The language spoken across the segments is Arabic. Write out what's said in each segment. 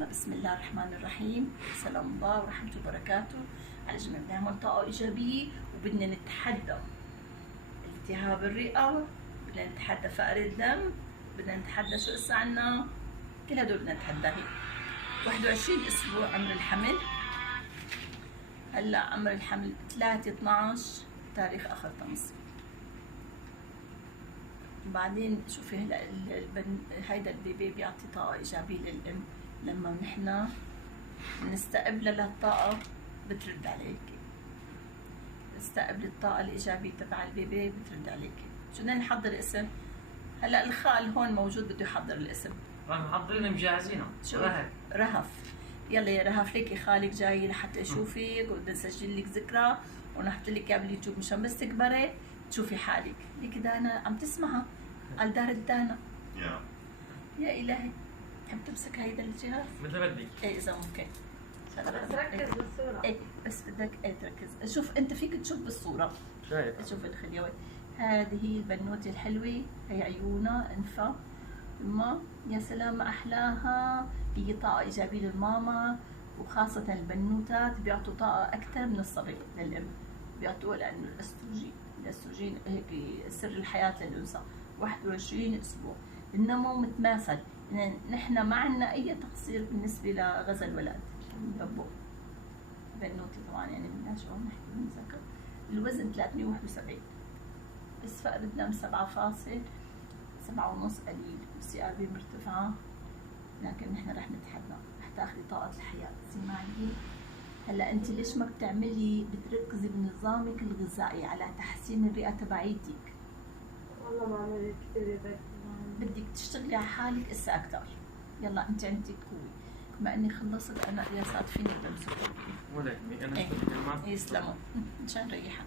يلا بسم الله الرحمن الرحيم. سلام الله ورحمته وبركاته على جميع. بدنا نعمل طاقة إيجابية وبدنا نتحدى التهاب الرئة، بدنا نتحدى فقر الدم، بدنا نتحدى شو قصة عنا، كل هدول بدنا نتحداهم. 21 أسبوع عمر الحمل. هلا عمر الحمل 3/12 تاريخ آخر تنصيب. بعدين شوفي هلا هيدا البيبي بيعطي طاقة إيجابية للأم. لما نحن نستقبل للطاقة بترد عليك، نستقبل الطاقة الإيجابية تبع البيبي بترد عليك. شو بدنا نحضر اسم؟ هلا الخال هون موجود بده يحضر الاسم. محضرين مجهزينه. شو؟ رهف. يلا يا رهف، ليكي خالك جاي لحتى يشوفك وبدنا نسجل لك ذكرى ونحط لك اياها باليوتيوب مشان بس تكبري تشوفي حالك. ليكي دانا عم تسمعها على دار الدانا. يا إلهي، تحب تمسك هيدا الجهاز؟ مثل بدك. ايه إذا ممكن. بس ركز بالصورة. ايه بس بدك تركز. شوف أنت فيك تشوف بالصورة. شايف. شوف الخليوي. هذه هي البنوتة الحلوة، هي عيونها، أنفها، ما يا سلام ما أحلاها. هي طاقة إيجابية للماما، وخاصة البنوتات بيعطوا طاقة أكثر من الصبي للأم، بيعطوها لأنه الأستروجين هيك سر الحياة للأنثى. 21 أسبوع النمو متماثل. يعني نحن ما عندنا أي تقصير بالنسبة لغزل الولاد. ببو بنوتي طبعا يعني بدنا شو نحكي بنذكر. الوزن 371، بس فقر الدم 7.7.5 قليل، والسي ار بي مرتفعة. لكن نحن رح نتحدى، رح تاخذي طاقة الحياة. سمعي هلا انت ليش ما بتعملي بتركزي بنظامك الغذائي على تحسين الرئة تبعيتك؟ والله ما عملت كثير بدك تشتغلي على حالك اسا اكثر. يلا انت عندك قوة. بما اني خلصت انا قياسات فيني بمسكه. ولك انا ايه كلمات. يسلموا مشان ريحك.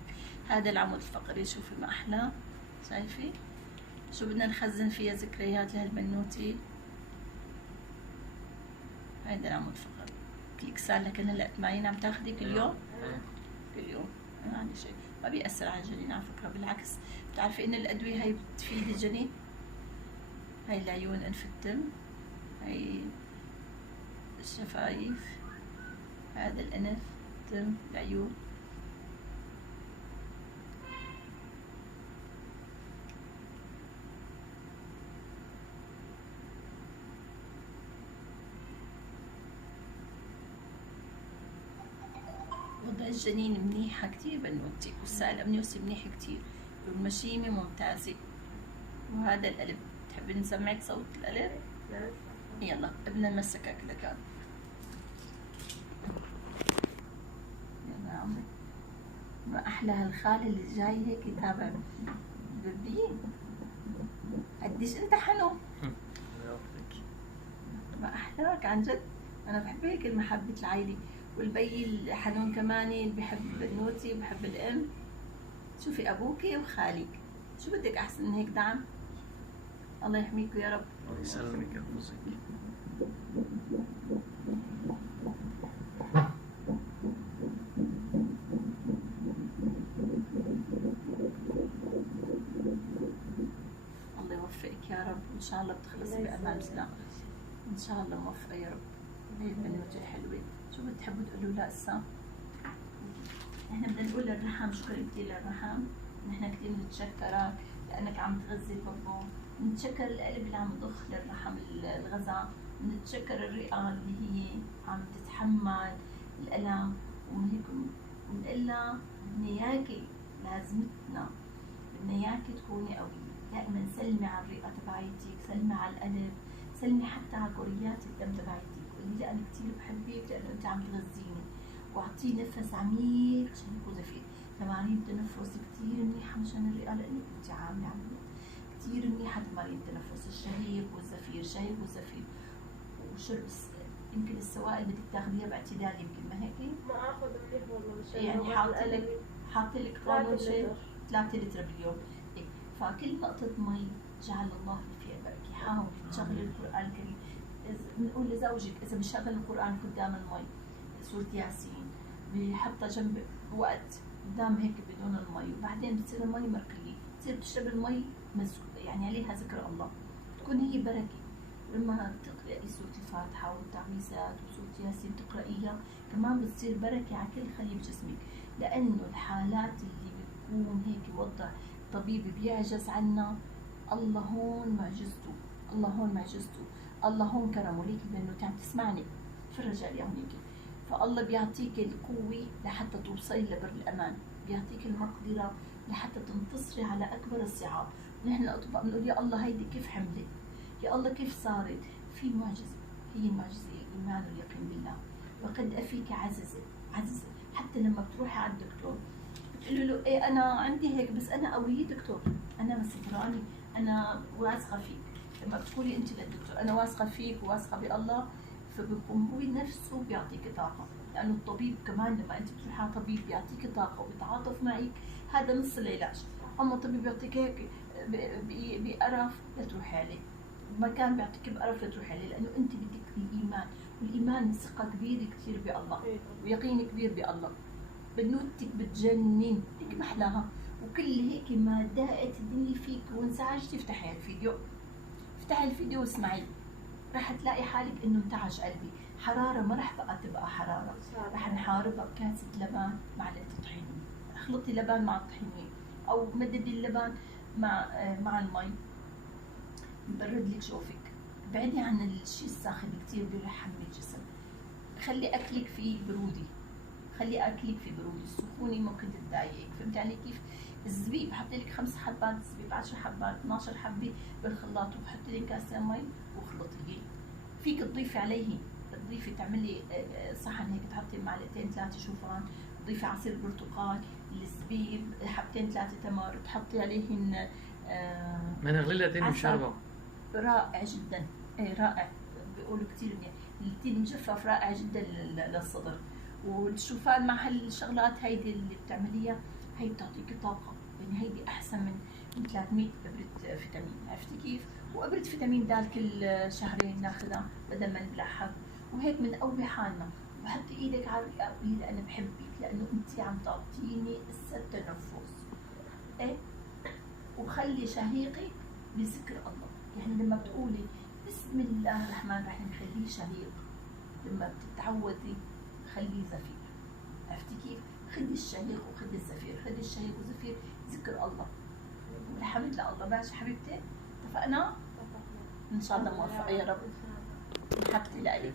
هذا العمود الفقري شوفي ما احلاه، شايفي؟ شو بدنا نخزن فيها ذكريات لهالبنوتي. هيدا العمود الفقري. كليكسال لكن هلا معين عم تاخذي كل يوم؟ كل يوم ما عندي شيء، ما بيأثر على الجنين على فكرة، بالعكس. بتعرفي ان الأدوية هي بتفيد الجنين. هاي العيون، أنف الدم، هاي الشفايف، هذا الأنف، الدم، العيون. وضع الجنين منيحة كتير بنوتي، والسائل الأمنيوسي منيح كتير، والمشيمة ممتازة. وهذا القلب، تحبي نسمعك صوت القلب؟ يلا بدنا نمسكك لكان. يلا يا عمي، ما أحلى هالخال اللي جاي هيك يتابع البيبي. قديش أنت حنون. ما أحلاك عن جد. أنا بحب هيك المحبة العائلة، والبي الحنون كمان اللي بحب بنوتي وبحب الأم. شوفي أبوكي وخالك، شو بدك أحسن من هيك دعم؟ الله يحميكوا يا رب. الله يسلمك ويحفظك. الله يوفقك يا رب، وإن شاء الله بتخلصي بأمان وسلام. إن شاء الله موفقة يا رب. هي البنوتة الحلوة. شو بتحبوا تقولوا لا هسا؟ نحن بدنا نقول للرحم شكرا كثير للرحم. نحن كثير بنتشكرك لأنك عم تغذي البابو. بنتشكر القلب اللي عم يضخ للرحم الغذاء. بنتشكر الرئة اللي هي عم تتحمل الألم. ومن هيك بنقول لها بدنا إياكي، لازمتنا بدنا إياكي تكوني قوية. دائما سلمي على الرئة تبعيتك، سلمي على القلب، سلمي حتى على كريات الدم تبعيتك. قولي لي أنا كثير بحبك لأنه أنت عم تغذيني. واعطيه نفس عميق عشان يكون زفير. تمارين التنفس كثير منيحة مشان الرئة لأنك أنت عاملة عملية. كثير منيحة تمارين التنفس، الشهيق والزفير، الشهيق والزفير، وشرب يمكن السوائل بدك تاخذيها باعتدال. يمكن ما هيك؟ ما اخذ منيح والله مشان يعني حاطة لك قانون شيء 3 لتر باليوم. إيه. فكل نقطة مي جعل الله في بركة. حاولي تشغلي القرآن الكريم. بنقول لزوجك إذا بشغل القرآن قدام المي سورة ياسين، بحطها جنب وقت قدام هيك بدون المي، وبعدين بتصير المي مرقية، بتصير بتشرب المي يعني عليها ذكر الله، تكون هي بركة. لما تقرأي سورة الفاتحة والتعويذات وسورة ياسين تقرأيها كمان بتصير بركة على كل خلية بجسمك، لأنه الحالات اللي بتكون هيك وضع طبيبي بيعجز عنا، الله هون معجزته، الله هون معجزته، الله هون كرمه. ليك لأنه عم تسمعني في الرجال يا هونيك، فالله بيعطيك القوة لحتى توصلي لبر الأمان، بيعطيك المقدرة لحتى تنتصري على أكبر الصعاب. ونحن الأطباء بنقول يا الله هيدي كيف حملت، يا الله كيف صارت. في معجزة، هي المعجزة الإيمان واليقين بالله. وقد أفيك عززة، عززة. حتى لما بتروحي على الدكتور بتقولي له إيه أنا عندي هيك بس أنا قوية دكتور، أنا مسكراني، أنا واثقة فيك. لما بتقولي أنت للدكتور أنا واثقة فيك وواثقة بالله، فبكون هو نفسه بيعطيك طاقة، لأنه الطبيب كمان لما أنت بتروحي على طبيب بيعطيك طاقة وبيتعاطف معك، هذا نص العلاج. أما الطبيب بيعطيك هيك بقرف لا تروحي عليه، ما كان بيعطيك بقرف لا تروحي عليه، لأنه أنت بدك الإيمان، والإيمان ثقة كبيرة كثير بالله ويقين كبير بالله. بنوتك بتجنن لك محلاها، وكل هيك ما ضاقت الدنيا فيك وانزعجتي افتحي الفيديو، افتحي الفيديو واسمعي، راح تلاقي حالك انه انتعش قلبي. حرارة ما راح بقى تبقى حرارة، راح نحاربها بكاسة لبن معلقة طحينة. اخلطي لبن مع الطحينة او مددي اللبن مع المي، يبرد لك جوفك. بعدي عن الشيء الساخن كثير بيرحم الجسم. خلي اكلك فيه برودي، خلي اكلك في برودي. السخونة ممكن تضايقك، فهمتي علي كيف؟ الزبيب حطي لك 5 حبات زبيب، 10 حبات، 12 حبة بالخلاط، وحطي لك كاسة مي واخلطيه. فيك تضيفي عليه، تضيفي تعملي صحن هيك تحطي معلقتين 3 شوفان، تضيفي عصير برتقال، الزبيب، حبتين 3 تمر، تحطي عليهن ما نغلي لها مشاربة. رائع جدا، ايه رائع، بيقولوا كثير منيح. التين مجفف رائع جدا للصدر. والشوفان مع هالشغلات هيدي اللي بتعمليها هي بتعطيكي طاقة، يعني هيدي أحسن من 300 إبرة فيتامين، عرفتي كيف؟ وإبرة فيتامين د كل شهرين ناخذها بدل ما نبلعها، وهيك بنقوي حالنا. وحطي إيدك على الرئة وقولي لي أنا بحبك لأنه أنت عم تعطيني التنفس، إيه؟ وخلي شهيقك بذكر الله، يعني لما بتقولي بسم الله الرحمن الرحيم خليه شهيق، لما بتتعودي خليه زفير، عرفتي كيف؟ خدي الشهيق وخدي الزفير، خدي الشهيق والزفير ذكر الله والحمد لله. ماشي حبيبتي؟ اتفقنا؟ ان شاء الله موفقة يا رب. حبيبتي لك.